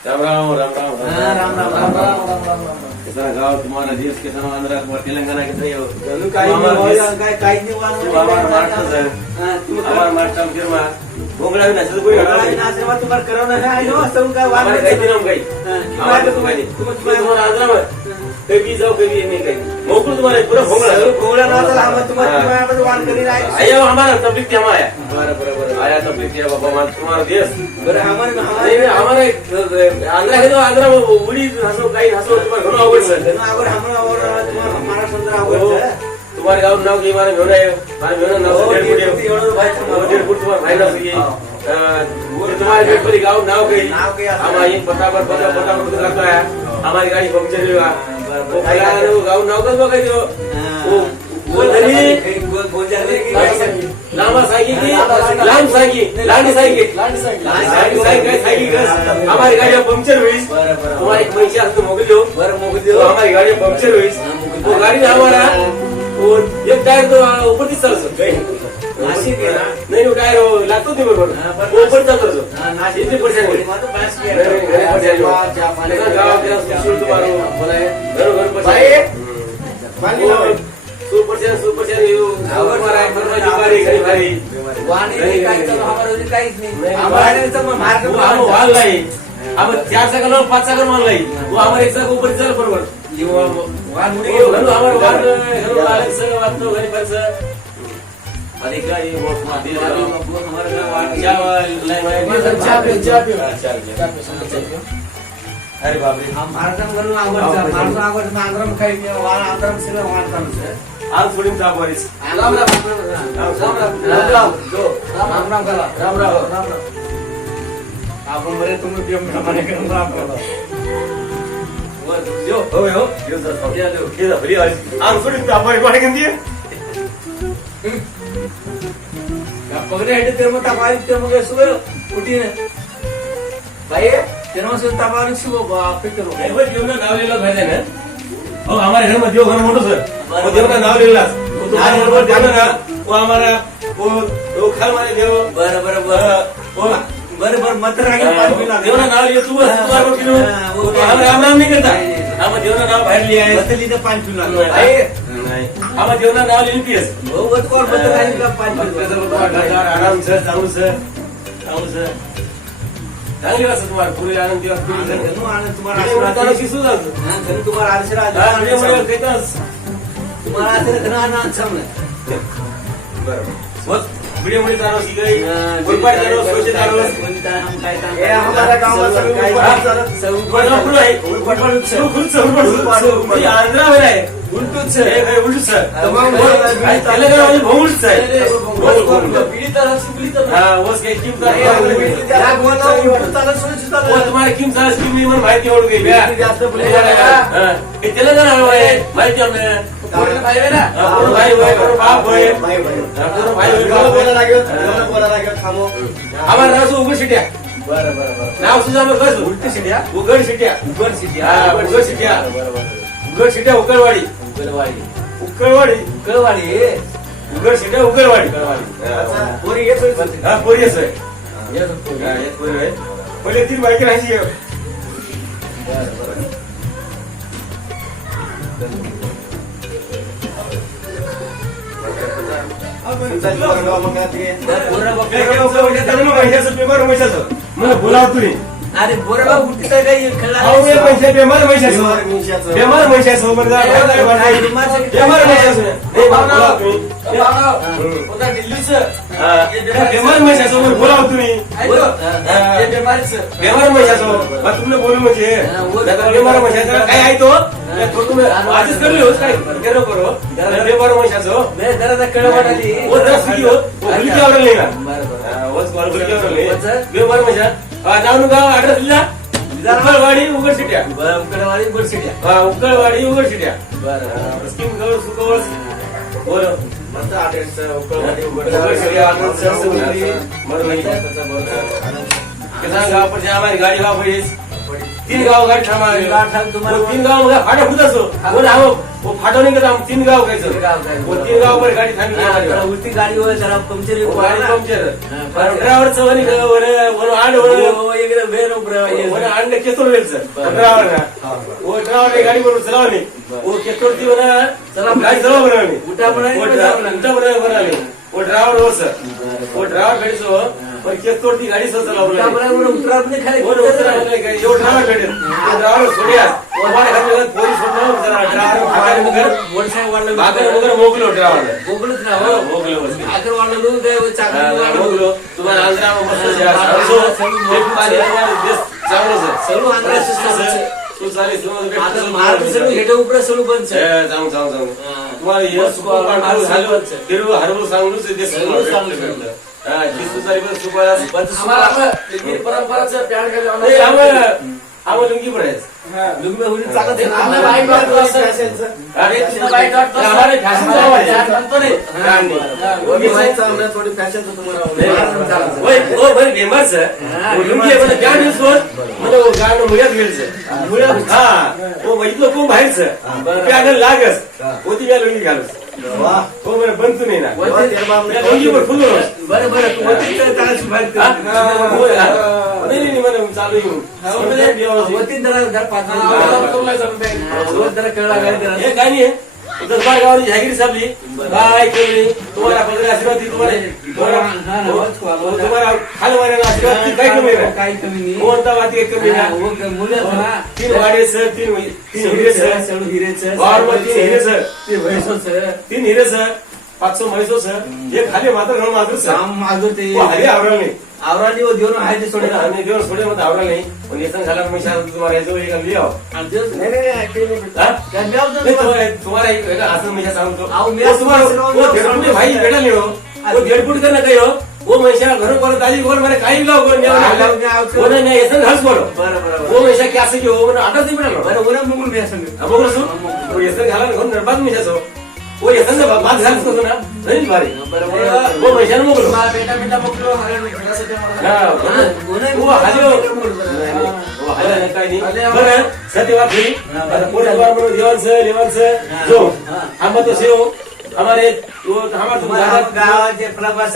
राम राम राम राम हाँ, राम राम राम राम राम राम राम कैसा गाँव तुम्हारा देश कैसा आंध्र तेलंगाना कैसा है जरूर काही नाही हमारा महाराष्ट्र है हमारा महाराष्ट्र में फिर भोंगड़ा भी नचल कोई तुम्हाला करवना है आई नो असं काय वाद हमारे कहीं दिन हम गई हमारे तुम्हारा आंध्र में कभी जाओ कभी नहीं कहीं मोकुल तुम्हारे पूरा भोंगड़ा कोवळा नाचा हम तुम्हाला वाद करी नाही आया हमारा तबलीग क्या आया बराबर आया तबलीग क्या बाबा तुम्हारा देश बरं हमारे आंध्र के तो आंध्र उड़ी हंसो काही हंसो तुम्हारा घणो आवड सर तुम्हारे गाँव नाव की मारे भेवना है मारे भेवना नाव से 1.5 फुट तुम्हारा भाई नाव से तुम्हारे पेट पर गाँव नाव गई हम आई पता करता है हमारी गाड़ी पंक्चर हुआ वो गाँव नाव का कहीं वो लांबा सायकी की लांब सायकी लांडी सायकी हमारी गाड़ी पंक्चर हुई तुम्हारी पैसे असतो मोगलो हमारी गाड़ी पंक्चर हुई वो गाड़ी हमारा वो एक टायर तो ऊपर दिस चालतो नाशिक है ना नहीं वो टायर लागतो ते बरोबर वो ऊपर चालतो तो नाशिक 80% गाव के सुशुल तुम्हारो बोलाय घर भाई 100% यू हमारा कर्मचारी भारी भारी वाणी काही तर हमारे काहीच नाही हमारे तर मार्ग हम वाल नाही हम 4 सेकंड 5 सेकंड मान लाई वो हमारे एक सेकंड ऊपर चल बरोबर ये वान मुड़ी के घरो हमारे वान घरो अलग से बात तो घरी पर से अधिकारी वो मादी हमारे का वान चावल लाइन चाप अरे बाप रे हम मार्गम करून आवड आंध्रम काही वान आंध्रम सिला वान आज थोड़ी चाप वारिस राम राम करा राम राम आपण बरे तुम्ही पियम प्रमाणे करून राम करा यो सर ये भली आज थोड़ी चाप वारिस कोण केंदी या पगडे हेड ते मग तपारी ते मग सुबह उठीने भाई तेरा से तपारी सुबह फिकर हो भाई देव ना नाव लेला भाई ने हो हमारे घर में देव घर मोटो सर वो देव का नाव लेला वो तुम्हारे घर पर जाना ना वो हमारा वो खाल मारे देव वो बरोबर मत रागे पाणी पिला देव ना नाव लिए तुम्हारे को किलो वो हम राम राम नहीं करता हम देव ना नाव बाहर लिया है मतली तर पाणी पिला भाई नहीं हम देव ना नाव लेली पियस वो वत कोण मत रागे का पाणी पिला आराम से जाऊ से चांगली वाटत तुम्हाला पुरे आनंद दिवस धनु आनंद तुम्हाला आशीर्वाद शिसू जातो धनु तुम्हाला आशीर्वाद तुम्हाला आशीर्वाद धनु आनंद सामने बरोबर बस वीडियो मध्ये जाणं शिकाय गोलपाट जाणं सोशल जाणं हम काय काम हे हमारा गांव में सब बरोबर आहे गोलपाट सुरू आंध्रा मध्ये आहे उलटूच आहे उलटूच आहे तमाम तेलंगाना मध्ये भोंगळच आहे बीडी तरह हां वस काय कीम या गोना उलटू चालत सुरू वो तुम्हारे कीम सारा स्कीम में माहिती ओढ गई जास्त बोले हे तेलंगाना आहे माहिती हमने भाई है ना भाई बाप भाई भाई बोला लागेल थांबो हमारा नाव उगड शिट्या बरं नाव सुद्धा मग बस उलटी शिट्या उगड शिट्या उगड शिट्या उकळवाडी उगड शिट्या उकळवाडी पोरी येत हा पोरी आहे पहिले 3 बाईक राहायची मला बोलाव तुम्ही अरे बोरबा उठता काही खेळला पैसे बेमार पैशाचं बेमार पैशासोबत बोलाव तुम्ही बेमार पैशासोबत तुमने बोलू म्हणजे बेमार पैशाचं काय आहे तो तुम्ही आजच करले होत काय करो बेमार पैशाचं जरा कळवट आली वो जरा सुखी हो बुलकी आवरले ना बुलकी आवरले बेमार पैशा नाव गाव ऍड्रेस दिला उकळवाडी उगड शिट्या उकळवाडी उघड सिट्या उकळवाडी उगड शिट्या बरं स्कीम गवर सुकवर बोल मस्त ऍड्रेस उकळवाडी उगड शिट्या आनंद सरसवली मरवई किसान गाव पर हमारी गाड़ी गाव पड़ी 3 गाव गाड़ी हमारे 3 गाव फाटा खुदा सो बोले हम वो फाटो नाही का 3 गाव खायचं गाव काय? 3 गाव वर गाडी थांबली जरा उलटी गाडीवर जरा पंक्चर गाडी पंक्चर ड्रायव्हरचं वनी वन आंड एकदम वेर वन आंड केतोर वेलचं ड्रायव्हर वो ड्रायव्हर गाडी बरोबर चलावली वो केतोर ती वना चला गाडी चलाव बनवली उठा बनावली वो ड्रायव्हर हो सर वो ड्रायव्हर गाडी सो पर केतोर ती गाडी सो चलावली उतरा पण खाली वो उतरा यो ड्रायव्हर भेटे वो ड्रायव्हर सोडिया हमारे घर में पोलीस सोडलो जरा ड्रायव्हर भागर मोटरसायकल वाढलं भागर वगैरे मोकलो ड्रायव्हर बोगलच ना हो मोकलो भाकर वाढलं चाकरी मोकलो तुम्हाला आंध्रा मस्त एक पाणी देश चांगलं सर्व आंध्रा सिस्टम तू चालेल आता महाराष्ट्र सर्व हेड उपरा सर्व पण जाऊ तुम्हाला यश झालं तिरुव हरवू सांगूच ते चांगलं भेटलं हा जिसू चालेल पण सुपाया परंपराचं पॅड घालून आम्हाला लुंगी पडायचं लुगडं होईल चालत अरे तुझं बाईक वाटतं हमारे फॅशन म्हणतो रे थोडी फॅशन ओ भाई बेमारच लुंगी म्हणजे गाणं दिसतो म्हणजे गाणं मुळ्यात गेलचं हा ओ इथलं कोण बाहेरचं पॅडल लागस होती मी लुंगी घालूस हो बरं बनतो नाही ना लुंगी पण फुल बरं बरं तू नाही मला चालू येऊन वतीन जरा कळला हे काय नाही दसबार गावाची जागीर सापली काय कमी तुम्हाला पगडे आशीर्वाद ती तुम्हाला खाल मारायला आशीर्वाद ती काय कमी नाही काही कमी नाही कोणता वाती कमी नाही मुलं 3 वाडे सर 3 हिरे सर सळू हिरेचं बार 3 हिरे सर ते वयसो सर 3 हिरे सर 500 म्हैसो सर हे खाली मात्र घालून मात्र सर काम मागो ते हरी आवरा नाही आवराडी व देऊन आहे ते सोडे आणि देऊन सोडे मध्ये आवरा नाही पण येसन झाला मी तुम्हाला यायचं एक लिहि आहो तुम्हारा एक असं मैं सांगतो तुम्हारा भाई बेटा नहीं हो वो 1.5 फुट का ना कही हो वो मैशा घर को दादी बोल मैंने काही लाव वो नहीं ऐसा हंस बोलो बरोबर वो मैशा क्या से हो मैंने आटा से बेटा बरं उन्हा मुगुल मी सांग अब बोल सो वो ऐसा घाला घर नरबाद मैशा सो वो ऐसा ना बात घाल सो ना नहीं भारी बरोबर वो मैशा ने बोलो बेटा बेटा मोकलो वो हालो वो हालो काही नाही बरं सत्यवाद घरी पुढे बार लेवन से जो हम तो से हो हमारे वो हमारे गावाचे प्रभास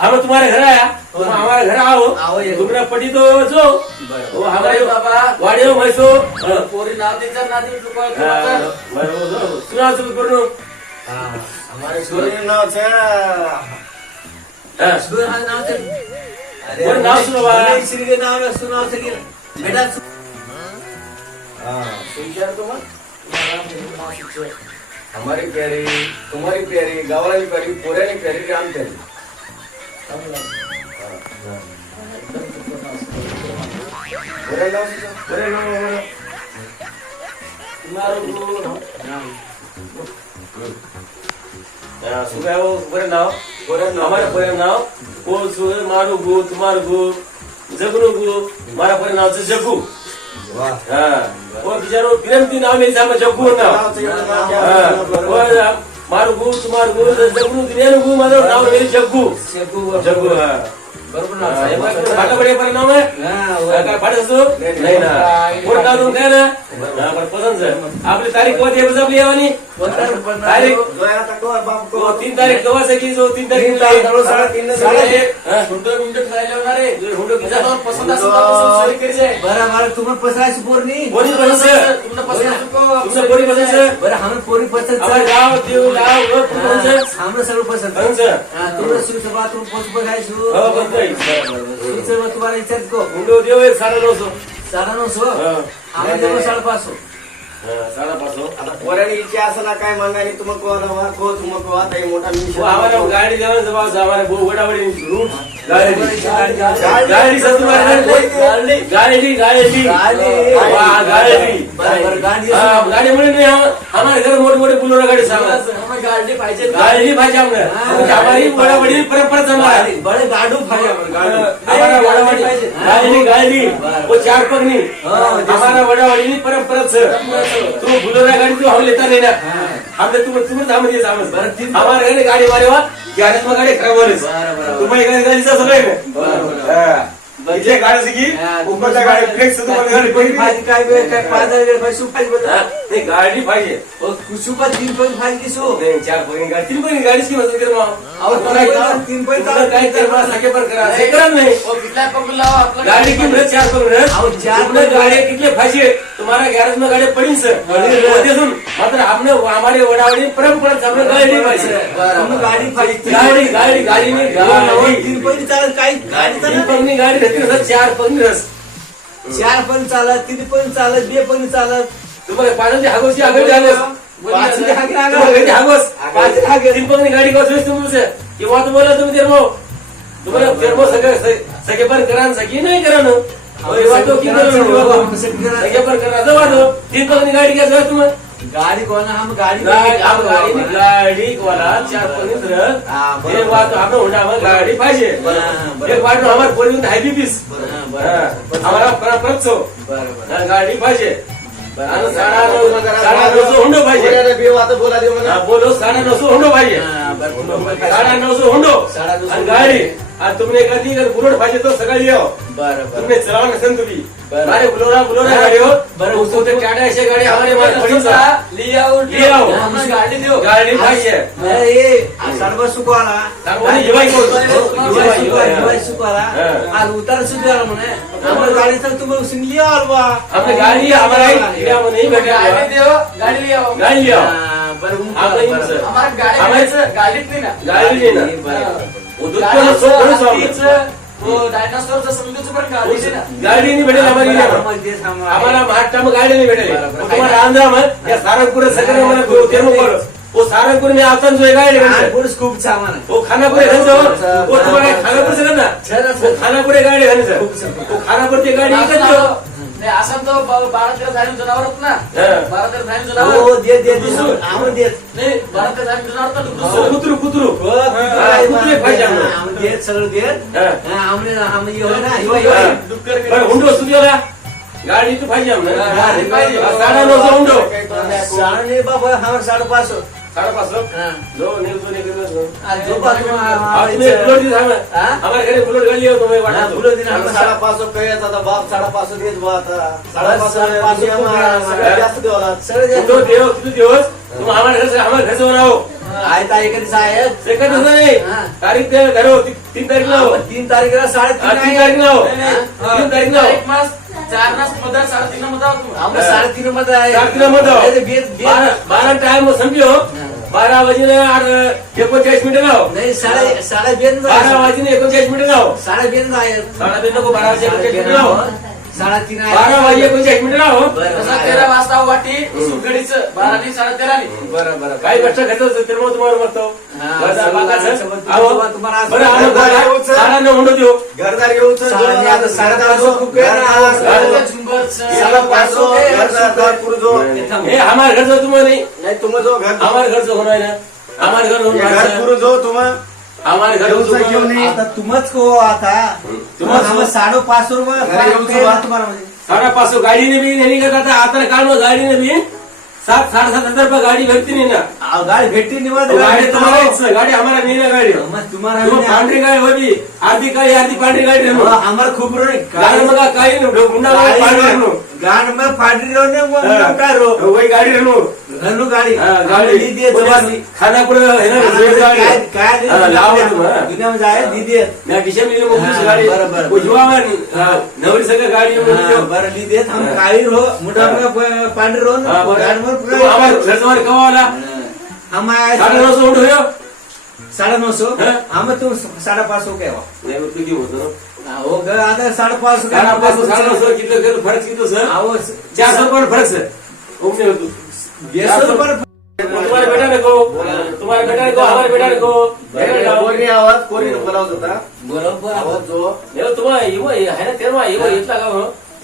हम तुम्हारे घर आया तुम हमारे घर आओ तुम्हारा पटी तो जो वो हमारे बाबा वाड़ियों मैसो पोरी नातीचा नाती सुना सुन करू हमारे सूर्य नाव बरं नाव सुनो बा श्री नाव सुनाव सगळे बेटा हमारी प्यारी तुम्हारी प्यारी गावाला प्यारी पोऱ्याने प्यारी राम प्यारी सुगा वो बरं नाव हमारे बरं नाव को मारू गो तुम्हारू गो जगनू गो मारा बरं नावचं जग्गू हा वो बिचारो विनंती नाव नाही सांगा जग्गू नाव मारू गो तुम्हारू गो जगनू दिनेनु गो माझं नाव नाही जग्गू जग्गू हा बरोबर फाटा बडे परिणाम आहे काय फाट असतो नाही ना कोण काढून काय ना पण पसंत आपली तारीख कधी जपली यावानी तारीख 3 तारीख कवा सकी जो 3 तारीख पसंत बरं मला तुम्हाला पसरायची पोर नाही कोणी तुमचं पोरी पसंत बरं हम पोरी पसंत गाव देव गाव हम सर्व पसंत तुम्हाला शिवसभा तुम पोच बघायचो तुम्हाला विचार को मुंडो देव 9:30 9:30 आम्ही देव 5:30 5:30 आता पोऱ्याने इच्छा असं ना काय मागायला तुमको आता हे मोठा वो हमारा गाड़ी जाने से बाद हमारे वो बड़ा बड़ी रूट गाड़ी से तुम्हारे गाड़ी गाड़ी मिळे नाही हमारे घर मोठे मोठे बुलोरा गाड़ी सांगा गाडी पाहिजे गाड़ी पाहिजे हमने हमारी बड़ा बड़ी परंपरा हमारा बड़े गाडू पाहिजे हमारा बड़ा बड़ी गाड़ी वो 4 पगनी हमारा बड़ा बड़ी परंपरा से तू बुलोरा गाड़ी तू हम लेता नहीं ना हमने तुम्हें थांबते हमारे घर गाड़ी मारे वा गॅरेज में गाडी खराब होलीस तुम्हाला गाडीचा सगळं इथे गाडी असं की उपरच्या गाडी फ्लेक्स तुम्हाला गाडी कोणी भाजी काय वेळ काय 5,000 रुपये सुपारी बदल नाही गाडी पाहिजे सुपा 3 पॉईंट भाजी दिसो नाही, 4 पॉईंट गाडी 3 पॉईंट गाडीच की मदत कर मग अहो, तीन पॉईंट तुला काय ते मला सके पर करा हे करा नाही गाड़ी की मतलब 4 पॉइंट और 4 पॉइंट गाड़ी कितने फाइजे तुम्हारा गैरेज में गाड़ी पड़ी सर होते सुन मतलब आपने हमारे वडावड़ी परम परम हमने गाड़ी पाई तुम्ही गाडी पाहिजे गाड़ी गाड़ी गाड़ी में गाड़ी 3 पॉईंट चालत काही गाडी तीन पगनी गाड़ी रहती है 4 पगनी रस 4 पॉईंट चालत 3 पॉईंट चालत 2 पॉईंट चालत तुम्हारे पालन हागोस आगे जाने हागोस 3 पगनी गाड़ी का सोच तुमसे ये बात बोला तुम तेरे तुम्हाला तेरमो सगळे पण करा सगळी नाही करा ना वाटो की सगळे पण करा असं वाटो 3 पगनी गाडी घ्या तुम्हाला गाडी कोणा हम गाडी गाडी वाला 4 पगनी हे वाटो आपण होंडा गाडी पाहिजे एक वाटो हमार पोरी हायबी पीस हमारा परत सो गाडी पाहिजे आणि 950 हुंडो पाहिजे बोलो 950 हुंडो पाहिजे 950 हुंडो आणि गाडी आणि तुमने कधी बुलेट पाहिजे तो सकाळी येऊ तुमने चलावा नसेल तुम्ही अरे बुलोरा गाडी हो बरं उसको तो टाटा ऐसे गाड़ी हमारे मार पड़ी सा ले आओ गाड़ी दो गाड़ी पाहिजे ये सर्व सुकवाला आणि युवाई युवाई सुकवाला आज उतार सुकवाला म्हणे हमारी गाड़ी तक तुम उसने लिया अलवा हमने गाड़ी हमारा इंडिया में नहीं बैठा गाडी ले आओ गाड़ी लिया गाडीत नाही ना गाड़ी लेना वो दूसरा सो डायनासोरचं समजूचं पण गाडी आहे ना गाड़ी नहीं बैठे हमारा महाराष्ट्र में गाड़ी नहीं बैठे तुम्हारा आंध्रा में या सारंगपुर सकरे में तेरमो करो वो सारंगपुर में आता जो गाड़ी पुरुष खूप सामान आहे वो खानापुर है वो तुम्हारा खानापुर से ना वो खानापुर गाड़ी है सर वो खानापुर की गाड़ी नाही असं तो 12-13 झाली जनावर होत ना 12-13 झाली जनावर हो दे आम्ही देत नाही 12-13 झाली जनावर तर दुसरं कुत्रू पाहिजे आम्ही देत सगळं देत आम्ही पण हुंडो सुद्धा गाड़ी तो पाहिजे हमने गाड़ी पाहिजे. 950 हुंडो 550 550 दो नहीं तो नहीं करना जो बात आपने बुलेट दी हमारे घरे बुलेट गाड़ी हो तो मैं वाटा बुलेट दिन 550 कहे आता बाप 550 देत बा आता 550 जास्त देवाला हुंडो देव किती दिवस तुम हमारे घर से बनाओ आहे तारीख साहेब सेकंड होता नहीं तारीख ते घर हो 3 तारीख ना हो 3 तारीखला 3:30 3 तारीख ना हो 3 तारीख ना हो 1 मास 4 मास मध्ये 3.5 मध्ये आहोत आम्ही 3:30 मध्ये आहे 3:30 मध्ये 12 टाइम समझो 12 बजे 39 मिनिट ना हो नाही 2:30 12 वाजून 39 मिनिट ना हो 2:30 आहे 2:30 नको 12 वाजे 39 मिनिट ना हो 3:30 आहे 12 वाजे 39 मिनिट ना हो तसा 13 वाजता वाटी सुगडीचं 12 आणि 13:30 बरोबर काही कष्ट घेतो तर मग तुम्हाला बघतो तुम्हाला बरं आलो सारा न हुंडो देऊ घरदार घेऊन हे हमारे घर जो तुम्हें नहीं नाही तुम्ही जो घर हमारे घर जो होना है ना हमारे घर घर पुरं जो तुम्ही हमारे घर घेऊन ये. आता तुम्हाच को आता तुम्हाला 550 रुपये तुम्हाला 550 गाड़ी ने भी नहीं करता आता काढलो गाड़ी ने भी 7,500 रुपये गाड़ी भेटती नहीं ना गाडी भेटती निवांत गाड़ी तुम्हारा गाड़ी हमारा नहीं ना गाड़ी तुम्हाला पांढरी गाड़ी होती आधी काळी आधी पांढरी गाड़ी आम्हाला खूप गाड़ी मग काही गुंडा पांढरी गाण मग पांढरी रोड काय रो वही गाड़ी रहनो घरनु गाडी गाड़ी दे खानापुर है ना काय लाव तुम दुनियामध्ये आहे दीदी मैं किशन मिले मुझे गाड़ी बरोबर. उजवा में नवरी सगळं गाड़ी बरं दीदी हम काळी रो मोठा पांढरी रो हमारे घर तुम्हारे कवा वाला हम 950 हुंडो हो 950 हम तुम 550 केवा नहीं वो किती होतं हो ग आता 550 950 किती फरक किती सर अहो 400 रुपये फरक सर उमने होतो 200 रुपये तुम्हारे बेटा ने को तुम्हारे बेटा ने को हमारे बेटा ने को कोणी आवाज कोणी बोलावत होता बरोबर आवाज जो ये तुम्हारा ये है ना तेरा ये इतना का हो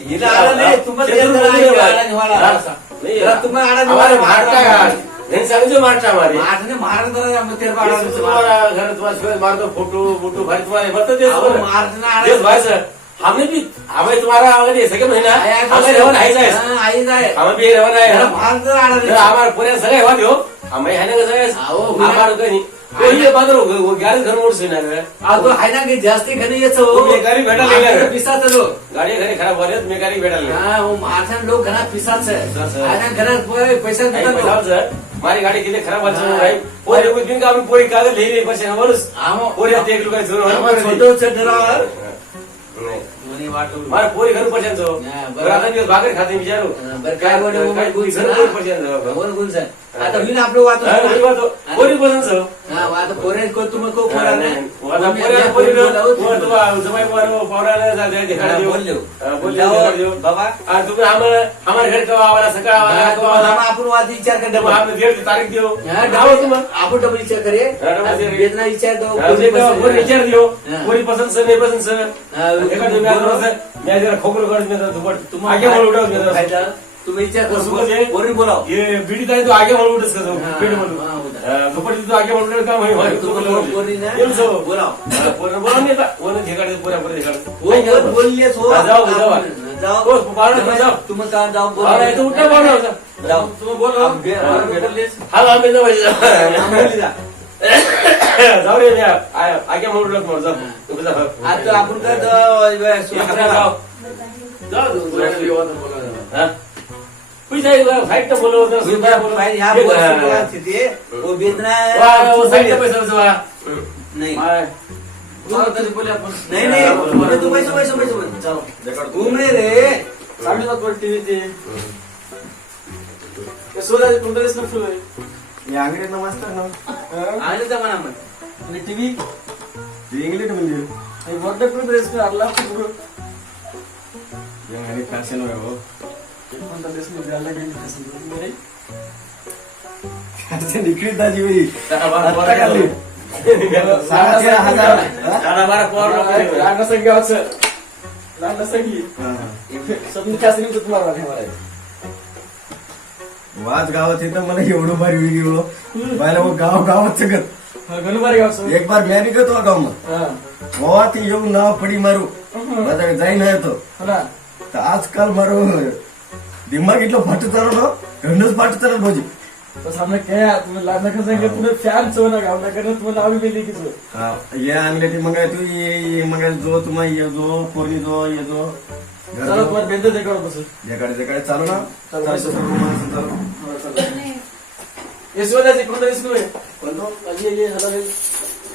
हिला आला नाही तुम्हाला तुम्हाला आला हमारे मारता है नहीं समझो मारता हमारे मारने मारन तुम्हारा घर तुम्हारा मार दो फोटो भाई तुम्हारे बता दे मारना देश भाई सर हमें भी हमें तुम्हारा अगर ऐसे क्या महीना हमें रेवन है जाए आई जाए हमें भी रेवन है मारन आला हमारे पूरे सगळे होते हो हमें है ना कसं हमारे काही ये बाजार गॅरेज घर मोडस ना ग. तो आहे ना की जास्ती घरी येतो मेकॅनिक भेटायला गेला. पिसाच लोक गाडी घरी खराब झाली मेकॅनिक भेटायला हा माझा लोक घरात पिसाच पिसाच. आहे ना घरात पैसा देतात मारी गाडी किती खराब व्हायची पोरी बिन का आम्ही पोरी कागद लिहिले पैसे माणूस पोरी आता एक रुपये छोटं डरावर मारे पोरी घर पर्यंत आता दिवस भाकर खाते विचारू काय आता होईल आपलं वाटतो पोरी पर्यंत आता पोरे तुम्ही खूप बाबा तुम्ही आम्हाला घर कवा आम्हाला सकाळ आपण वाद विचार कर तारीख देऊ आपण डबल विचार करे वेदना विचार विचार देऊ पोरी पसंत सर नाही पसंत सर मी जरा खोकलो करत तुम्हाला तुम्ही विचार करू बोलाव बीडी आहे तो आगे म्हणून उठस का पेट म्हणून दुपारी तू आगे म्हणून काम बोला नाही वन झेकाडे पुऱ्या पुऱ्या बोलले तुम्ही का जाऊ उठा बोला जाऊ तुम्ही बोला हा आम्ही जाऊ रे आगे म्हणून जाऊ आता आपण काय फाईट बोलवतो नाही तू पैसे घुम रे रे मी अंग्रेज मस्त आणि जमाना म्हण टीव्ही इंग्लिश म्हणजे फॅशन हो निकळी दाजी होई वाज गावात येतं मला एवढं भारी वेगळी एवढं मला गाव गावात सगळं एक बार म्या निघतो गाव मग बाबा ती येऊन नाव पडी मारू माझा जाईन येतो तर आजकाल मारू दिमाग इथलं फाट चालवलं घरनच फाट चालत भाजी ये आणले ती मग तू ये मग जो तुम्हाला ये जो कोणी जो ये जो जेकडे चालू ना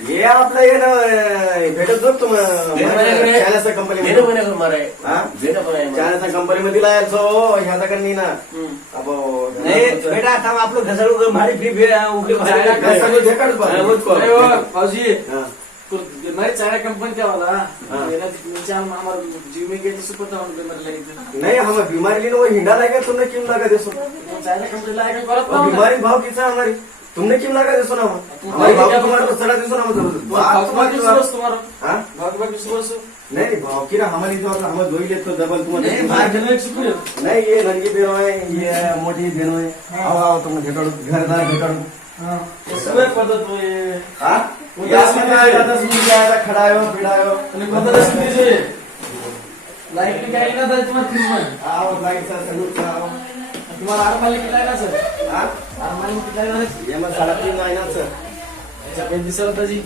हे आपलं हे ना भेटत जो तुम्हाला कंपनी कंपनीमध्ये ह्याचा कधी ना बेटा आता आपलं घसळ भारी फ्री नहीं चारा कंपनी क्या वाला मेरा नीचे हम हमारे जीव में के सुपर था उन बीमारी लगी थी नहीं हमें बीमारी लेने वो हिंडा लगा तुमने क्यों लगा देसो चारा कंपनी लाया कर गलत और बीमारी भाव कितना हमारी तुमने क्यों लगा देसो ना हमारी भाव तुम्हारे को चला देसो ना तुम्हारा हाँ भाग सुबह नहीं भाव की ना हमारी जो हम दो ही ले तो डबल तुम्हारे नहीं नहीं ये नंगी बेरो है ये मोटी बेरो है आओ आओ तुम भेटो घरदार भेटो सुबह पता तो ये हाँ खडायो पिडायो लाइट क्या ना था तुम्हारा आओ लाइट सर तुम्हारा आरमाली कितना ना सर हाँ आरमाली कितना ना ये मैं 3.5 महीना सर अच्छा 35 होता जी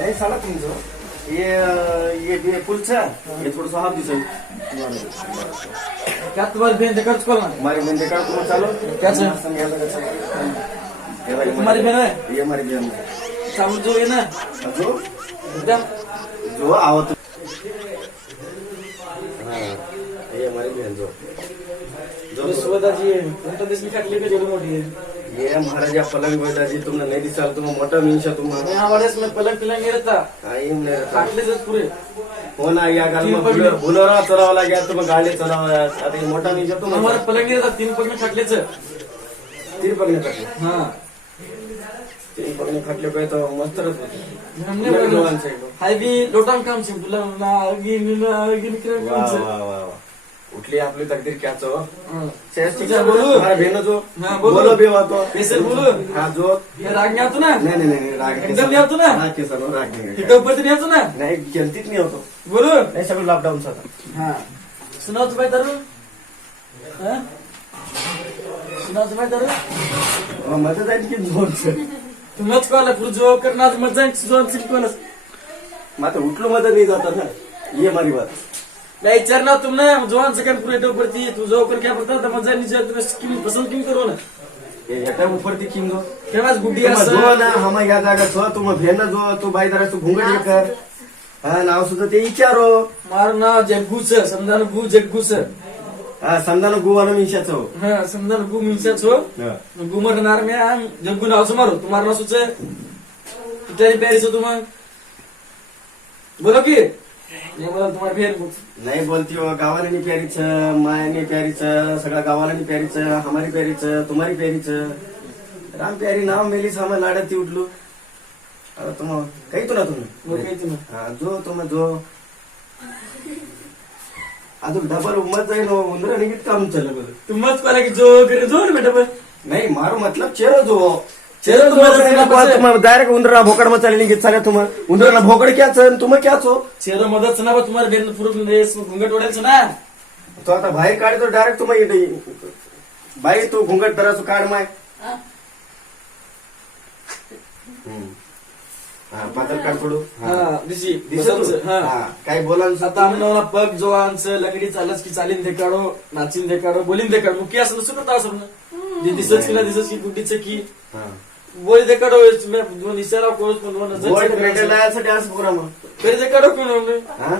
नहीं 3.5 ये फुल छा ये थोड़ा सा हाफ दिसो क्या तुम्हारी बहन देखकर चुका ना हमारी बहन देखा तुम चलो क्या सर तुम्हारी बहन है ये हमारी बहन है सामने जो है ना जो एकदम जो आवत ये हमारी बहन जो जो सुबह जी उनका देश में काटले के जरूर मोटी है ये महाराजा पलंग बेटा जी तुमने नहीं दिसाल तुम मोटा मीशा तुम मैं हमारे इसमें पलंग पिलंग नहीं रहता आई हमने काटले से पूरे हो ना या गाल में बुलोरा चलावा लगा तुम गाड़ी चलावा आता मोटा मीशा तुम हमारे पलंग नहीं रहता 3 पग में काटले से 3 पग में काटले हाँ 3 पग में काटले पे तो मस्त हमने हाई भी लोटांग काम से बुला ना गिन वाह वाह वाह उठली आपली तकदीर क्या चो बोलू हमारा बहन जो हाँ, बोलो बेवा तो कैसे बोलू हाँ जो ये राग नहीं आतो ना नहीं नहीं नहीं राग एकदम नहीं आतो ना हाँ कैसा नो राग नहीं एकदम पति नहीं आतो ना नहीं गलती नहीं होतो बोलू नहीं सब लॉकडाउन सा था हाँ सुनाओ तो भाई दारू हाँ सुनाओ तो भाई दारू मदद आई की जोर से तुम्हाच कॉल पुढे जो करणार मजा जोन सिल्कोनच मात्र उठलो मदत नहीं जाता था ये हमारी बात नहीं चरना तुमने जोन सेकंड पूरे टॉप पर थी तू जो कर क्या पड़ता था मजा नहीं जाता तो स्किन पसंद क्यों करो ना ये हटा ऊपर ती किंग दो फेमस गुड्डी तुम असं जो ना हम या जागा छो तुम भेन जो तू बाई दरा तू घुंगट ये कर हा नाव सुद्धा ते विचारो माરું નામ જગ્ગુ છે સમદાનો ગુ જગ્ગુ છે हा समजा गुवानो मिशाचो હા સમદાનો ગુ મીસા છો ગુમર નાર મે આમ જગ્ગુ નાવ છો મારું તમારું નામ શું છે તુતારી પેરી છો तुम बोलो की ये बोला तुम्हारी फेर नाही बोलती हो गावाला नाही प्यारी छ मायाने प्यारी छ सगळ्या गावाला नाही प्यारी छ हमारी प्यारी छ तुम्हारी प्यारी छ राम प्यारी नाव मेली सामा लाडती उठलो आता तुम काही तो ना तुम्ही वो कहती मैं हा जो तुम जो अजून डबल उमत जाईन उंदरा निघित काम चाललं बरं तुम मत पाला की जो करे जो ना बेटा बस नाही मारो मतलब चेहरा जो चेहरा तुम्हारा डायरेक्ट उंदरा भोकड में चालली निघित चाल्या तुम उंदरा भोकड क्या छ तुम क्या छो चेहरा मदत से ना बा तुम्हारे बेन पूर्ण देश घुंगट ओढायचं ना तो आता बाहेर काढतो डायरेक्ट तुम्ही बाई तू घुंगट दराचं काढ माय हा पातळ काढ थोडं हा दिसी दिसत हा काय बोला आता आम्हाला पग जोवांचं लंगडी चालच की चालीन देखाडो नाचीन देखाडो बोलीन देखाडो मुकी असं सुरू होता असं ना दिसच की ना दिसच की गुड्डीचं की बोली देखाडो दोन इशारा कोर्स पण वर्ल्ड मेडल यासाठी आज प्रोग्राम तरी देखाडो की म्हणून हा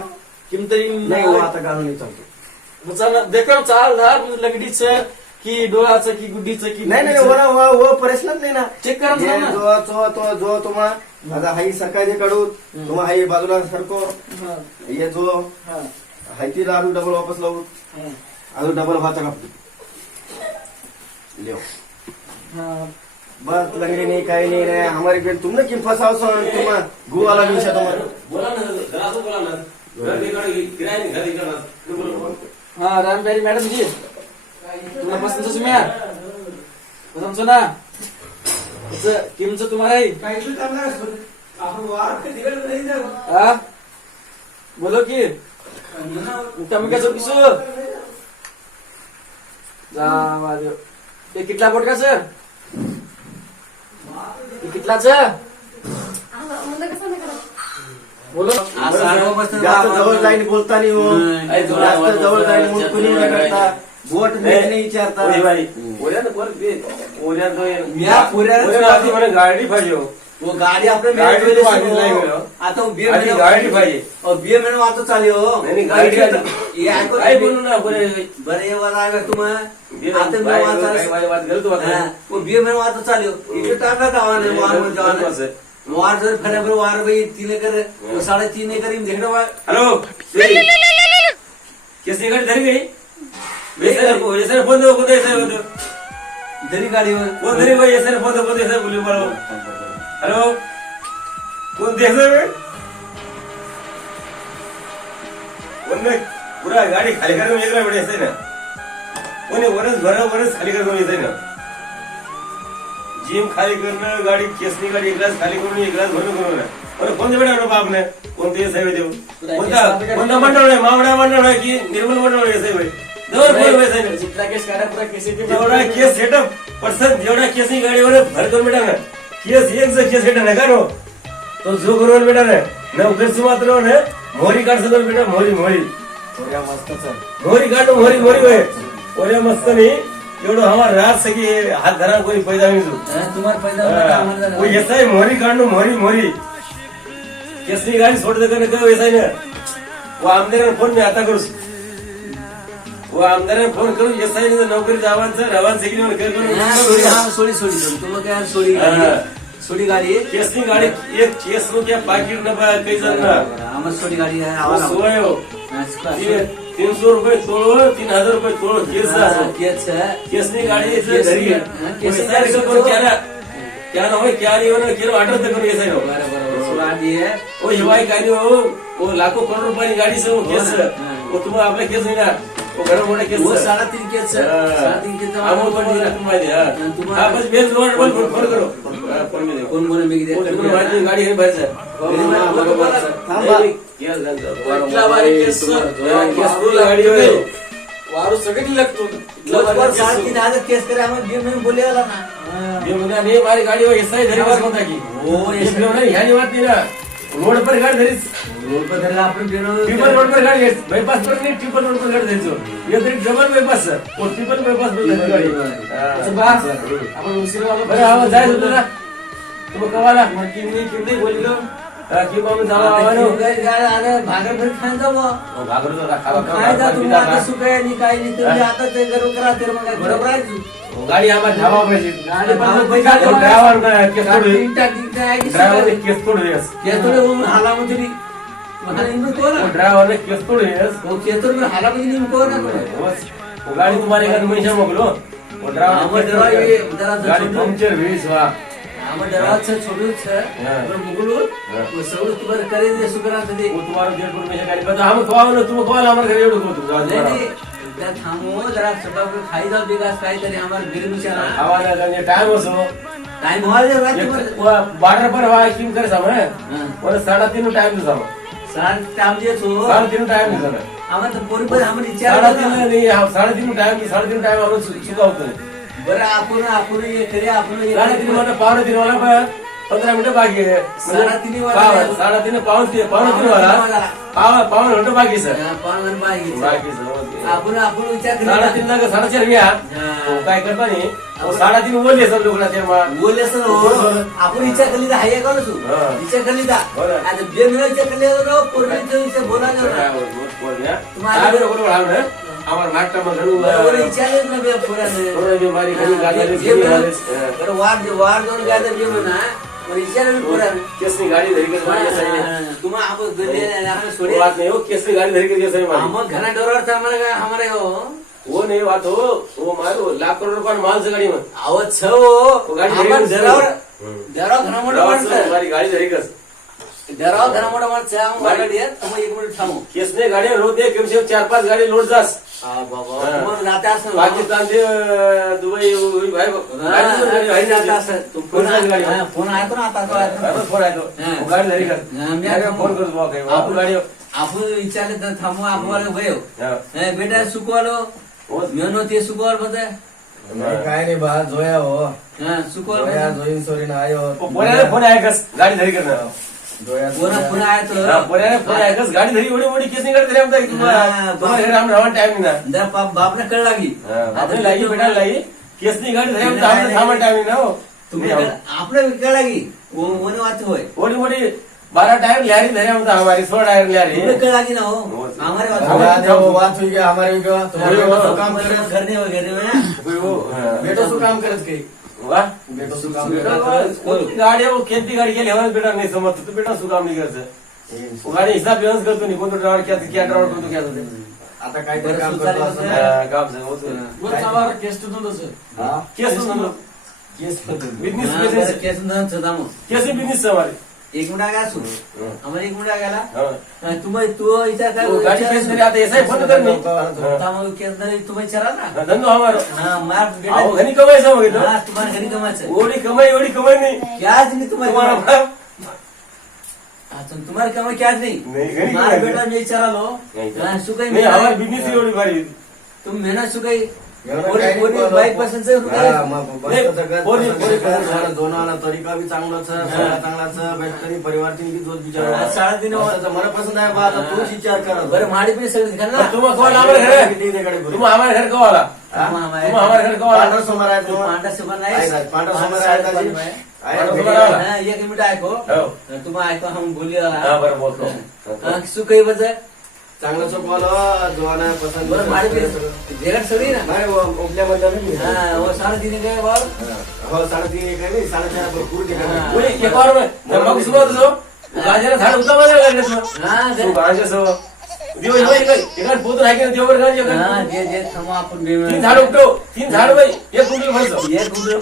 किम तरी नाही हो, आता गाणं नाही चालतो चाल देखाडो चाल धार लंगडीचं की डोळाचं की गुड्डीचं की नाही नाही वो प्रश्नच नाही ना चेक करा ये ना जो तुम्हा आता हाई सरकारी कडू तुम्हा हाई बाजूला सरको हा, ये जो हा, हाई ती अजून डबल वापस लावू हा, अजून डबल भाता कापतो लिओ हा. बस लंगड़ी नहीं काही नहीं रे हमारी बेन तुमने किन फसाओ सो तुम्हा गु वाला विषय तुम्हारा बोला ना जरा असं बोला ना घर निकाल किराया नहीं घर निकाल बोलो हा रामप्यारी मॅडम जी तुला पसंत आहे तुम्ही पसंत ना किमचं तुम्हाला हा बोलो की તમે क्या किसो जावा देव ते कितला पोटका सर कितलाच बोलो जास्त जवळ जाईल बोलता नाही हो जास्त जवळ जाईल म्हणून कुणी नाही करता बोट नाही विचारता गाडी पाहिजे वो गाडी आपल्या गाडी तो आधी नाही मिळव. आता गाडी पाहिजे बीए महिने वाचतो चालली हो नाही, गाडी आता- हे ऐकू काय बोलू ना बरे बरं ये वाला आहे तुम्हा आता मी बाय- वाचा बाय- बाय- वाद घालतो आता. वो बीए महिने वाचतो चालली हो इकडे टाका गावाने वार मध्ये जावाने वार जर फटाफट वार बाई 3 एकर 3.5 एकर देखणं वा हॅलो किसने गाडी धरी गई वैसे फोन दो कोणता ऐसा होतो धरी गाडीवर कोण धरी भाई ऐसा फोन दो कोणता ऐसा बोलू बोलो हॅलो कोण देसा कोण पुरा गाडी खाली करून वेगळा वेळ असते ना कोणी वरच खाली करून येते ना जिम खाली करणं गाडी केसनी गाडी एक ग्लास खाली करून एक ग्लास भरून करून अरे कोणते बेटा बापने कोणते साहेब देऊ कोणता मंडळ आहे मावडा मंडळ आहे की निर्मल मंडळ आहे साहेब जितना केस काढा पुरा केस जेवढा केस सेटअप पर्सन जेवढा केसनी गाडीवर भर करून बेटा ना केस एक जर केस बेटा नका रो तो जो करून बेटा ना नवकर मात्र ना मोरी काढ सगळं बेटा मोरी मस्तच आहे मोरी काढ मोरी होय ओल्या मस्त नाही एवढं हमार रात सगळी हात धरा कोणी पैदा नाही तुम्हाला पहिला येत आहे मोरी काढणं मोरी केसनी गाडी सोडत का वैसा ना वो आमदार फोन मी आता करू वो आमदार फोन करून येत आहे नोकरी जावांचं रवान सगळी सोडी तुम्हाला काय सोडी सोडी गाडी केसनी गाडी एक केस नो क्या पाकिट न काही जण आम्हाला सोडी गाडी आहे सोय हो 300 रुपये तोळो 3000 रुपये तोळो केस केसनी गाडी धरी केस क्या ना होय क्या नाही केलो आठवत करून येत आहे ओ हिवाय काय नाही हो वो लाखो करोड रुपयाची गाडी से वो केस वो तुम्हाला आपला केस नाही ना वो घर मोठा केस 3.5 केस 3.5 केस आमोल पण तुम्हाला हा बस बेल लोड पण फोन करो कोण बोल मी गाडी हे भरचं थांबा गाडी वारू सगळी लागतो साडेतीन हजार केस करे आम्हाला बिल म्हणून बोले आला ना ये मुला ने मारी गाड़ी में ऐसा ही धरी बस होता की हो, ये बिल नहीं ह्यानी बात नहीं ना रोड पर गाड़ी धरीस रोड पर धरला आपण ट्रिपल रोड पर गाड़ी है बाईपास पर नहीं ट्रिपल रोड पर गाड़ी धरी जो ये तरी डबल बाईपास सर और ट्रिपल बाईपास पर धरी गाड़ी अच्छा बस आपण उशीर वाला बरं आवाज जाय होतो ना तुम कवाला किमनी बोललो की बाबा जावा आवानो भागर भर खाय जाव भागरो तो खावा काय जा तुम्ही आता सुकाय आणि काय नाही तुम्ही आता ते गरम करा तर मग बरोबर आहे गाड़ी आमा धावा पाहिजे गाडी पण पैसा ड्रायव्हर ना केस तोडे ड्रायव्हर ड्रायव्हर ने केस तोडे केतोडे म्हणून हाला मध्ये नी मला इंग्लिश कोण ड्रायव्हर ने केस तोडे वो केतोडे में हाला मध्ये नी कोण वो गाड़ी तुम्हारे घर में जा मोकलो वो आम्हाला जरा ये जरा गाड़ी पंक्चर भेस वा आम्हाला जरा छोटू छे पर मुगलू वो सब तुम्हारे करे दे सुकरा दे वो तुम्हारा जेल पर में गाड़ी बता हम खवाओ तुम खवाल हमारे घर एवढं को तू नहीं त्या थांबो जरा सकाळ खाई जाऊ बिगास काय तरी आम्हाला बिल विचारा हवाला करने टाइम असो टाइम हो रे रात बार्डर पर वा किम करे सामने और 3:30 टाइम दे सामने सात टाइम जे छो 3:30 टाइम दे सामने आम्हाला तर पोरी पण आम्हाला विचार 3:30 नहीं 3:30 टाइम हम चुका होतो बरं आपण ये करे आपण ये 3:30 मतलब 3:30 वाला 15 मिनट बाकी है 3:30 वाला 3:30 3 वाला पावन घंटे बाकी सर पावन बाकी बाकी सर आपण विचार केला 3:30 ना 4:30 घ्या तो काय करता नाही 3:30 बोलले सर लोकला तेव्हा बोले सर आपण विचार केली तर हाय का नसू विचार केली का आता जे मी विचार केली ना पोरीचे विचार बोला ना तुम्हाला আমার নাকটা মগলু बरोबर विचारले ना बे पोराने थोड़ा बीमारी घरी गाडी बरं वार दोन गाडी जेवण ना पण विचारले पोराने केसनी गाडी धरी के मारे सही तुम्हा आपण गले आपण सोडे बात नहीं हो केसनी गाडी धरी के सही मारे हम घना डोरवर था हमारे हो वो नहीं बात हो वो मारो लाख करोड़ रुपया माल से गाड़ी में आव छ हो आपण डरावर घना मोठा माणूस हमारी गाड़ी धरी कर डरावर घना मोठा माणूस आहे आम्हाला गाडी आहे तुम्ही एक मिनिट थांबू केसने गाड़ी रोज दे कम से 4-5 गाड़ी लोड जास बाबा मग जाते असं पाकिस्तान से दुबई भाई गाडी जाते असं तुम फोन गाड़ी फोन आहे तो ना आता फोन आहे तो गाड़ी धरी कर मैं फोन कर दो काही आपण गाडी आपण विचारले तर थांबू आपण वय बेटा सुकवालो मेहनत ते सुकवाल बदे काय नाही बा जोया हो सुकवाल जोया जोईन सोरीन आयो पोऱ्याने फोन आहे कस गाडी धरी करणार जोया पुन्हा आहे तो पोऱ्याने फोन आहे कस गाडी धरी एवढी मोठी केसनी गाडी धरी आमचा तुम्हाला घर आम रावण टाइम नाही जर बापने कळ लागी आपली लागी भेटायला लागी केसनी गाडी धरी आमचा थांबा टाइम ना हो तुम्ही आपले कळ लागी कोणी वाच होय मोठी मोठी 12 टायर लहरी धरे आमचा हमारी 16 टायर लहरी तुम्ही कळ लागी ना हो हमारे बात हुई क्या हमारे तो काम करे करने वगैरे में बेटो सु काम करत काही वाह बेटो सु काम गाडी वो खेती गाडी केली हमारे बेटा नाही समजत तू बेटा सु काम नाही करत गाडी हिसाब व्यवस्थित करतो नाही कोणतं ड्रायव्हर क्या ड्रायव्हर करतो क्या आता काय तरी काम करतो असं काम सांग होतो वर सवार केस तो तसं हा केस नंबर केस बिझनेस केस न छदामो केस बिझनेस हमारे एक मिनिट आगा सु हमारे एक मिनिट आगाला हाँ तुम्ही तू विचार काय गाड़ी केस मेरे आते ऐसा ही फोन कर नहीं तामो केस न तुम्ही विचारा ना धंधो हमारो हां मार बेटा आओ घनी कमाई सब तो हां तुम्हारे घरी कमायचं ओडी कमाई नहीं क्या नहीं तुम्हारे तुम्हारा बाप अच्छा तुम्हारे कमाई क्या नहीं नहीं घनी मार बेटा मैं विचारा लो नहीं सुकाई नहीं हमारा बिजनेस ही ओडी भारी तुम मेहनत सुकाई कोणी बाईक पसंत दोनाला तरीका बी चांगलाच चांगलाच तरी परिवार तिने जोत विचार मला पसंद आहे बा आता तूच विचार कर बरं माडी पे सगळं घाल ना तुम कौन हमारे घर तुम हमारे घर को वाला तुम हमारे घर को वाला पांढरा समोर आहे तो पांडा सुबह नाही पांढरा समोर आहे त्याची. हां एक मिनिट ऐको तुम्ही ऐको हम बोलिया हां बरं बोलतो सुकाई बजे चांगलं चोकवाला जोवाना पसंत बरं माडी पे जेवण सगळी ना नाही उपल्या मध्ये हां वो 3:30 काय बोल हो 3:30 काय नाही 4:30 भरपूर ठिकाणी बोले एक और में मग सुबह तो गाजरा झाड उता मला लागलं हां तू गाजरा सो दिवस भाई एका पोतून आहे की देवर गाजरा हां जे थांबा आपण तीन झाड उपटो तीन झाड भाई एक कुंडल भरतो एक गुंडळ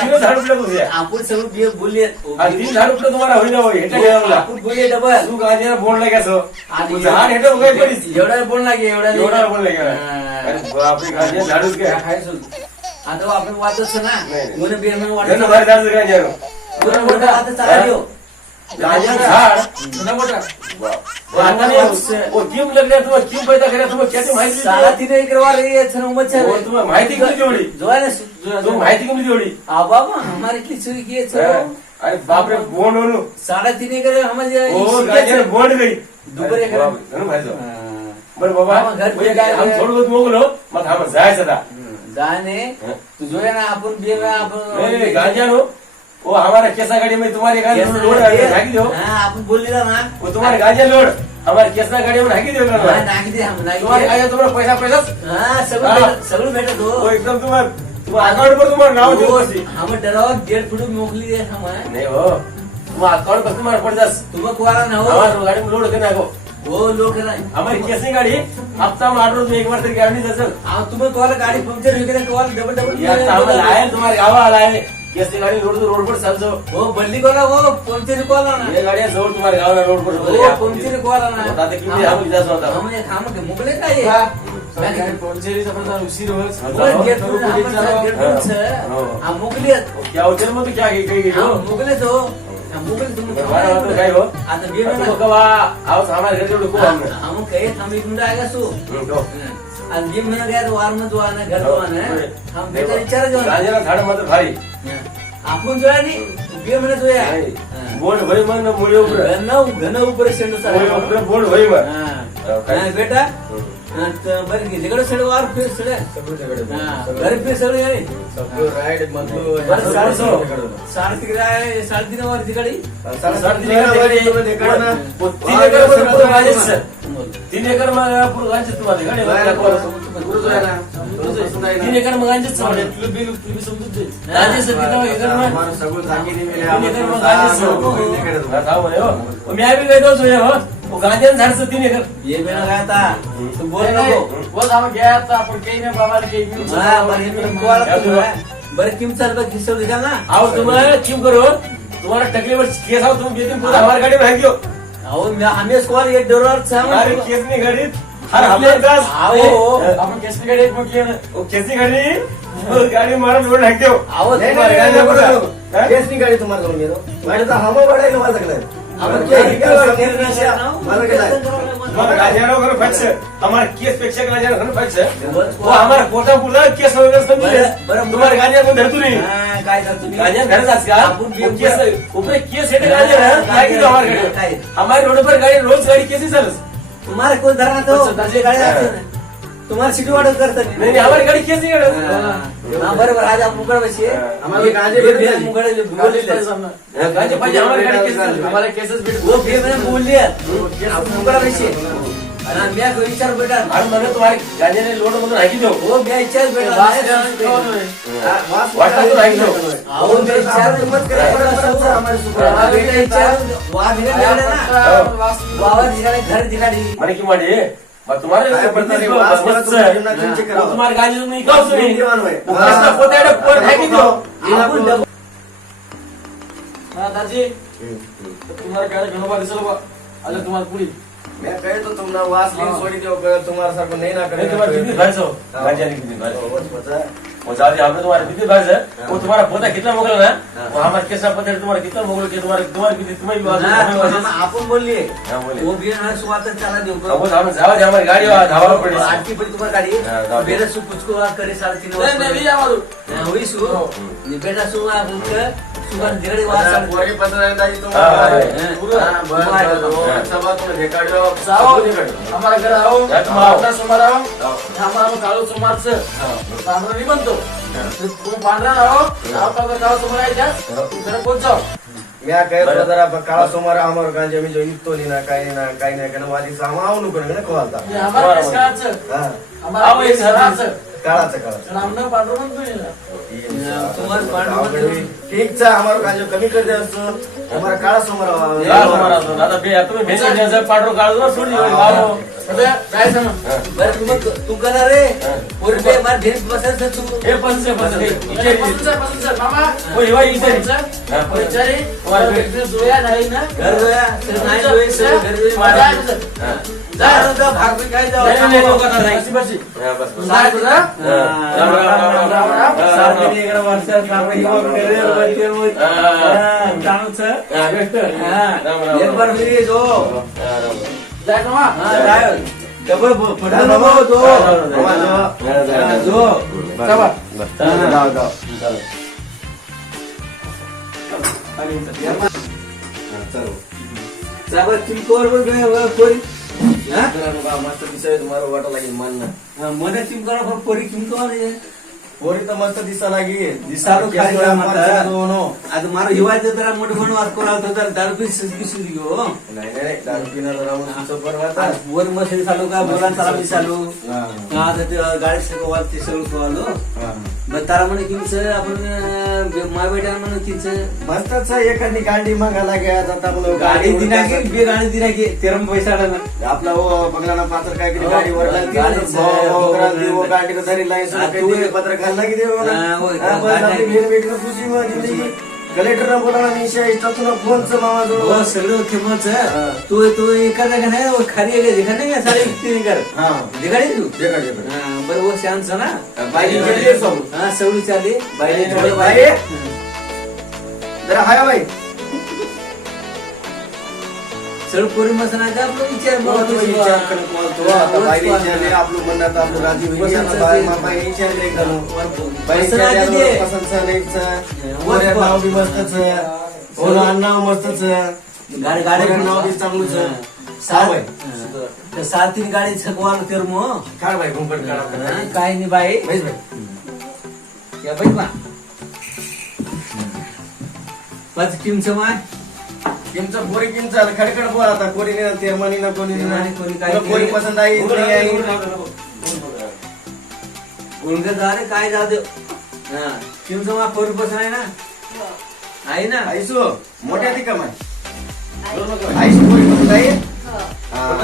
तीन झाड उपटो तुझे आपण सगळं बे बोलले तीन झाड उपटो तुम्हाला होईना होई हेटा घ्यावला आपण बोलले डबल तू गाजरा बोल लागायचो आणि झाड हेटा काय पडीस एवढा बोल लागे एवढा बोल लागे अरे बापरे गाजरा झाडूच काय आता आपण वाचच ना नाही. कोण बियाणं जण वाटत बाहेर जायचं काय जायचं कोण बोलता आता चाला देऊ गांजा झाड जुना मोठा वो आता नहीं वो क्यों लग रहा तुम्हें क्यों पैदा कर तुम्हें कैसे माहिती साला तिने करवा रही है छन मच्छर वो तुम्हें माहिती क्यों जोड़ी जो है ना तुम माहिती क्यों जोड़ी आबा हमारे की चोरी की है अरे बाप रे बोन हो 3.5 करे हमारे ओ गांजा बोन गई दुबरे करे भाई बरं बाबा हम थोडं बहुत मोगलो मग हम जायचं आता जाने तू जो है ना अपन भी ना अपन गांजा नो वो हमारा केसा गाड़ी में तुम्हारे गाड़ी में लोड ढाकी दो अपन बोल दिला ना वो तुम्हारे गांजा लोड हमारे केसा गाड़ी में ढाकी दो नाकी दे हम नाकी तुम्हारे गांजा तुम्हारा पैसा पैसा हां सगळं भेटत हो वो एकदम तुम्हारा अकाउंट पर तुम्हारा नाव दे हम डराव 1.5 फुट मोकली है हम नहीं हो तुम अकाउंट पर तुम्हारा पड़ जास तुम कुवारा ना हो हमारे गाड़ी में लोड देना को वो लोग है ना हमारी केसनी गाड़ी हफ्ता में 8 रोज में एक बार तरी गाड़ी जसं तुम्हें कॉल गाड़ी पंक्चर हो गई कॉल डबल डबल यार आम्हाला आहे तुम्हारे गावाला आहे केसनी गाडी रोड पर चालतो वो बदली कोला वो पंक्चर कॉल ना ये गाड़ी जवळ तुम्हारे गावाला रोड पर वो पंक्चर कॉल ना आता किती आम्ही जास्त होता हम ये काम के मुकले का ये पंचेरीचा पण उशीर होत वो गेट हम मुकले क्या होते मग तू क्या काही हम मुकले तो हम मुकले तुम काय हो आता बे तो कवा आवाज हमारे घर जोड़ को हम कहे हम एक मिनट आएगा सो आज बे महीना गया तो वार में तो आना घर तो आना हम बेटा विचार जो गांजेला झाड मात्र भारी आपण जो आहे नी बे महीना जो आहे बोल भाई मन मुळे ऊपर घन ऊपर सेंड ऊपर बोल भाई मन हां बेटा बर की तिकडे सड वार फिर सड घर फिर सड यार राईड मधलो साड तिकडे आहे 3.5 वर तिकडे 3 एकर मग पूर्ण गांजेच तुम्हाला गाडी 3 एकर मग गांजेच तुम्ही समजून दे गांजेच तिथं एकर मग सगळं जागी 3 एकर मग गांजेच बताओ म्हणे हो मी आम्ही काय दोच हो वो गांजन झाडचं 3 एकर ये बेना काय आता तू बोल नको बोल आम्ही घ्या आता आपण काही नाही बाबा काही हां बरं मी कॉल बरं किम चाल बघ हिस्सा दिला ना आओ तुम्हारा क्यों करो तुम्हारा टकले पर केस आओ तुम बेटी पूरा हमारी गाड़ी में भाग गयो आओ आम्ही स्कॉल एक डॉलर हमारी केस नहीं गाड़ी हर हफ्ते 10 आओ आपण केसनी गाडी एक मोठी आहे वो केसी गाड़ी वो गाड़ी मारा लोड भाग गयो आओ तुम्हारी गाड़ी में केसनी गाडी तुम्हाला करून घेतो गाडी तर हवा वाढायला मला सगळं आपण मला काय तुम्हारा गाजरो घर फक्स हमारा केस पेक्षा गाजरो घर फक्स वो हमारा कोटा पूरा केस वगैरे समझले तुम्हारे गाजर को धरतू नहीं काय करतो तुम्ही गाजर घर जास का आपण केस ऊपर केस हेड गाजर है लागी तो हमारे गाड़ी हमारे रोड पर गाड़ी रोज गाड़ी कैसे चलस तुम्हारे कोण धरना तो गाडी जाते तुम्हाला सिटी वाढत करतात नहीं हमारी गाड़ी कैसे गड़स हां बरोबर आज आपण मुकड बशी आम्हाला गांजे भेटले मुकड बोलले गांजे पाहिजे हमारी गाड़ी कैसे हमारे केसेस भेट वो बे मैंने बोल लिया आपण मुकड बशी आणि मी को विचार बेटा आणि मला तुम्हारे गांजे ने लोड मधून हाकी दो वो मी विचार बेटा वाटा तो हाकी दो आओ मी विचार मत करे हमारे सुपर बेटा विचार वा दिला ना वावा दिला घर दिला माने की माडे तुम्हारे तुम्हारे गांजे नहीं कहो सुनी कैसा पोतेडे पोट हाकी दो आपण हां दाजी तुम्हाला काय घणोबा दिसलं बा आलं तुम्हाला पुढे मैं कहे तो तुम ना वास लिंग छोड़ी दो तुम्हारा सर को नहीं ना करे तुम्हारे कितनी भैंस हो गांजे ने कितनी भैंस वो जाते हमने तुम्हारे कितनी भैंस है वो तुम्हारा पोता कितना मोगल ना वो हमारे कैसा पता है तुम्हारा कितना मोगल के तुम्हारे कितनी तुम्हारी आपण बोलली हां बोले वो भी ना सुवात चला देऊ वो हम जावा दे हमारी गाड़ी धावा पड़ी आरती पड़ी तुम्हारी गाड़ी बेटा सु कुछ को करे 3.5 नहीं आवाज हुई सु नि बेटा सु आ बुक सुगन धीरे वास पोरी पत्र दाई तुम पूरा सभा तुम देखाड्यो जाओ हमारा घर आओ अपना सोमवार आओ हमारा कालो सोमवार से पांढरा नहीं बनतो तुम पांढरा आओ आप का कालो सोमवार आहे क्या घर पोहोचाओ मैं कहे तो जरा काला सोमवार हमारे गांजे में जो इतो नहीं ना काही नाही कन वाली सामाव नु कन कोलता ये हमारा किसकाच हां हमारा एक घराच काळाचं रामना पांढरा बनतो तुम्हारे पांडव ठीक चा हमारो गांजे कमी कर दे असतो हमारा काळा सोमवार हमारा तो दादा बे तुम्हें भेज जैसे पाडरो काढ दो छोड़ी आओ काय सांग बरं तू करा रे और बे मार भेट बसत तू ए पंच पसंत मामा वो हिवा इसे तुम्हारे जोया नाही ना घर जोया नाही जोया घर जोया हां भाकरी काय नाही, नाही, नाही, नको आता, नाही. बशी बशी हा, बस, बस. काय तुझं? राम, राम, राम, राम, राम. सारखी इकडे वर्षात सारखं हिवाळा वगैरे वगैरे वगैरे. हा. चांगलं. हा, बेस्ट. राम, राम, एक राम. बार फिरी जो हा, राम, राम. जाय ना जाय. डबल पडला ना जाय. तो जाय. जो चला जाऊ, जाऊ. चालेल. साबर चिमकोर पण काय पोरी मस्त दिसाय तुम्हाला वाटा लागेल मानना મને चिमकोर पण पोरी चिमकोर पोरी तर मस्त दिसा लागी दिसालो खाली काय म्हणतात? दोनो आता मारो हिवायचं जरा मोठं म्हणून आज कोणाला तर दारू पी किसून घेऊ नाही नाही दारू पिणार राहून तुमचं परवा आज वर मशीन चालू का बोला चाला मी चालू हा. आता ते गाडी शिकवाल ते सगळं शिकवालो मग तारा म्हणे किंच आपण माय बेटा म्हणे किंच मस्तच आहे, एखादी गाडी मागा लागे आता आपलं गाडी दिना की बे गाडी दिना की तेरम पैसा आला आपला बंगला पात्र काय हो, गाडी वर गाडीचं- गाडी का तरी लाईन हा, तू- पत्र खायला की देव हा, होय, गाडी- कलेक्टर बोला फोनचं मामा हो सगळं फेमस तू तू एखादा का नाही खाली देखा नाही का साडे तीन कर हा दिखाडी तू देखा, देखा. बरं वो शांत छ ना बाई गेली सब. हा सगळी चालली बाई बाई. जरा हाय बाई सगळं पोरी मसन आहे आपलं विचार तो विचार करत बोलतो आता बाईने विचारले आपलं म्हणणं तर आपलं राजी होईल आता बाई मामा विचारले एकदम बाई विचारले पसंतचं नाहीच वऱ्या नाव बी मस्तच ओला नाव मस्तच गाडी गाडी नाव बी चांगलंच सात सात तीन गाडी छकवाल तेर मो काढ बाई घुंकट काढा काय नाही बाई बाईच बाई या बाई पा पाच टीमचं माय किमचा पोरी किमचा खडखड बोल आता कोणी नाही तेरमानी ना कोणी तेरमानी कोणी काय तुला पोरी पसंत आई नाही आई उलगदारे काय जाऊ दे हा टीमचं मा पोरी पसंत आहे ना आहे ना आईसो मोठ्या ती कमाय आईस पोरी पसंत आहे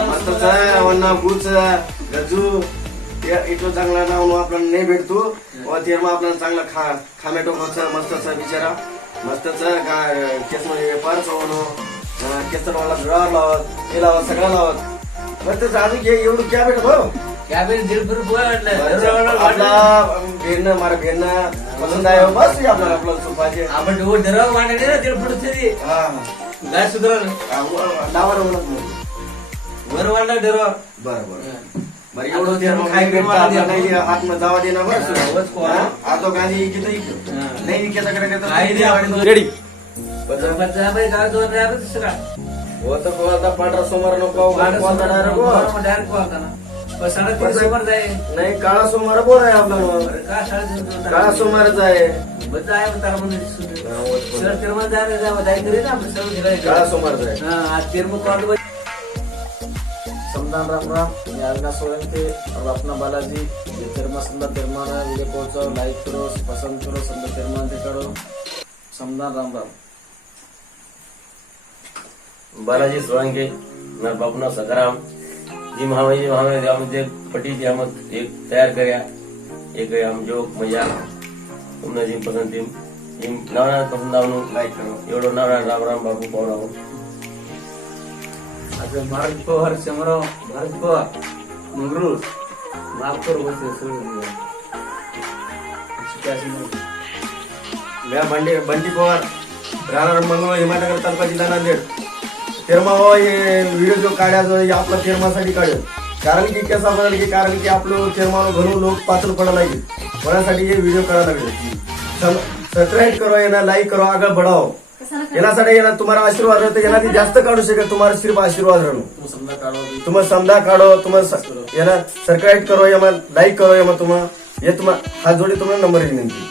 मस्तच आहे वन्ना गुच गजू इथं चांगला नाव आपल्याला नाही भेटतो व तेरमा आपल्याला चांगला खामेटो मस्तच बिचारा मस्तच केसमध्ये व्यापार होणं केसरवाला ड्रॉर लावत हे लावत सगळं लावत मस्तच अजून घे एवढं क्या भेटत हो यावेळी दीड रुपये वाटलं आपला भेरणं मारा भेरणं पसंत आहे बस आपल्याला आपल्याला सोपाचे आपण डोळ धरावं वाटले ना दीड फुट तरी हा काय सुधारा लावा म्हणत वर वाढला धरावं बरं बरं बरं एवढं ते मग काय भेटतं नाही हातमध्ये जावा दे ना बस आता गाडी इकडे इकडे नाही इकडे रेडी काय दोन ड्रायव्हर सगळा होतं को आता पांढरा सोमवार नको डायरेक्ट होता ना पण साडेतीन समोर जाय नाही काळा सोमवार बोर आहे आपला का साडेतीन काळा सोमवारच आहे बद्दल आहे तारा म्हणजे सर तिरमल जायला जावं जाय तरी ना आपण सर्व काळा ठिकाणी सोमवारच आहे हा आज तिरमल कॉल समदान राम राम मी अविनाश सोळंके और अपना बालाजी ये तेरमा समदा तेरमा वीडियो पहुंचाओ लाइक करो पसंद करो समदा तेरमा ते करो समदान राम राम बालाजी सोळंके मेरा बापना सकाराम जी महावे आमचे पटी जी हम एक तैयार करया एक हम जो मजा तुमने जी पसंद टीम जिम नाना पसंद आवनु लाइक करो एवढो नाना राम राम बापू पवराव आता भारत पवार समराव भारत पवार मंगरूळ नागपूर होते बंटी पवार राहणार मंगळवार हिमानगर तालुका जिल्हा नांदेड तेरमा हो व्हिडिओ जो काढायचो हे आपला तेरमासाठी काढेल कारण की कसा बदल की कारण की आपलं तेरमा घरून लोक पात्र पडायला लागेल कोणासाठी हे व्हिडिओ करायला लागले सबस्क्राईब करो यांना लाईक करो आगे बढ़ाओ येण्यासाठी येणार तुम्हाला आशीर्वाद रहते येणार जास्त काढू शकत तुम्हाला सिर्फ आशीर्वाद रहनो समदा काढो तुम्हाला समजा काढो तुम्हाला याला सबस्क्राईब करो या लाईक करो या तुम्हाला ये तुम्हाला हात जोडी तुम्हाला नंबर विनंती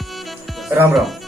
राम राम